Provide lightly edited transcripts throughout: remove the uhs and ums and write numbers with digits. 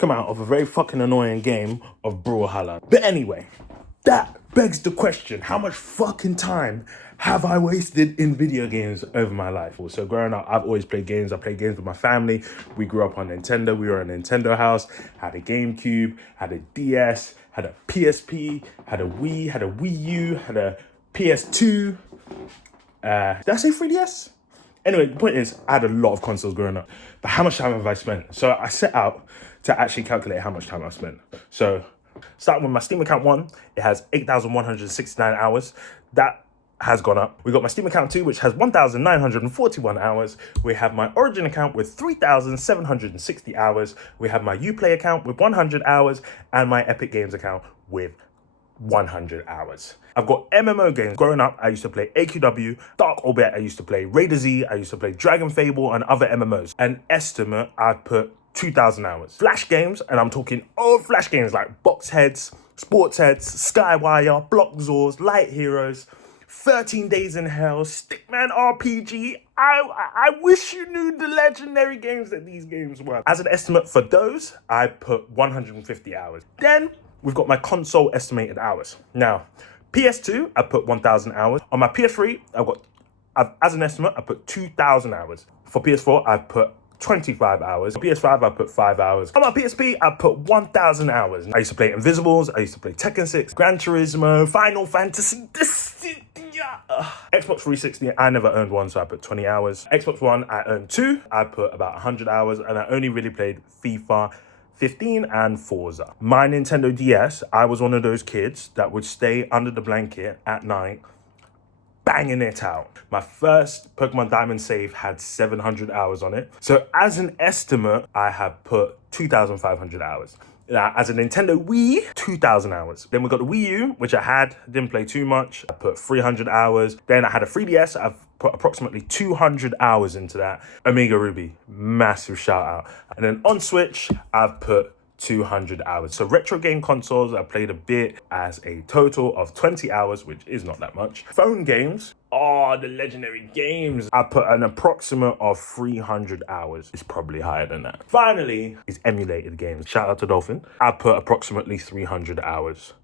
come out of a very fucking annoying game of Brawlhalla. But anyway, that begs the question, how much fucking time have I wasted in video games over my life? So growing up, I've always played games. I played games with my family. We grew up on Nintendo. We were a Nintendo house, had a GameCube, had a DS, had a PSP, had a Wii, had a Wii U, had a PS2. Did I say 3DS? Anyway, the point is, I had a lot of consoles growing up. But how much time have I spent? So I set out to actually calculate how much time I've spent. So starting with my Steam account 1, it has 8,169 hours. That has gone up. We got my Steam account 2, which has 1,941 hours. We have my Origin account with 3,760 hours. We have my Uplay account with 100 hours and my Epic Games account with 100 hours. I've got MMO games. Growing up, I used to play AQW, Dark Orbit, I used to play Raider Z, I used to play Dragon Fable and other MMOs. An estimate, I've put 2,000 hours. Flash games, and I'm talking old Flash games like Box Heads, Sports Heads, Skywire, Blockzors, Light Heroes, 13 Days in Hell, Stickman RPG. I wish you knew the legendary games that these games were. As an estimate for those, I put 150 hours. Then we've got my console estimated hours. Now, PS2, I put 1,000 hours. On my PS3, as an estimate, I put 2,000 hours. For PS4, I put 25 hours. On PS5, I put 5 hours. On my PSP, I put 1,000 hours. I used to play Invisibles, I used to play Tekken 6, Gran Turismo, Final Fantasy. Xbox 360, I never owned one, so I put 20 hours. Xbox One, I owned 2. I put about 100 hours, and I only really played FIFA 15 and Forza. My Nintendo DS, I was one of those kids that would stay under the blanket at night banging it out. My first Pokemon Diamond save had 700 hours on it. So as an estimate, I have put 2,500 hours. As a Nintendo Wii, 2,000 hours. Then we got the Wii U, which I didn't play too much. I put 300 hours. Then I had a 3DS. I've put approximately 200 hours into that. Omega Ruby, massive shout out. And then on Switch, I've put 200 hours. So retro game consoles, I played a bit as a total of 20 hours, which is not that much. Phone games, the legendary games, I put an approximate of 300 hours. It's probably higher than that. Finally, is emulated games. Shout out to Dolphin. I put approximately 300 hours.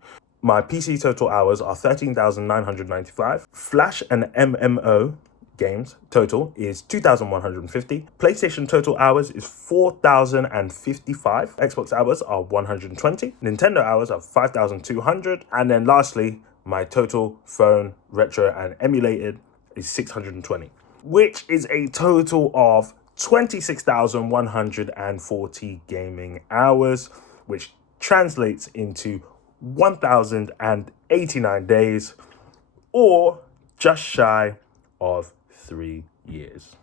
My PC total hours are 13,995. Flash and MMO games total is 2,150. PlayStation total hours is 4,055. Xbox hours are 120. Nintendo hours are 5,200. And then lastly, my total phone, retro, and emulated is 620, which is a total of 26,140 gaming hours, which translates into 1,089 days, or just shy of 3 years.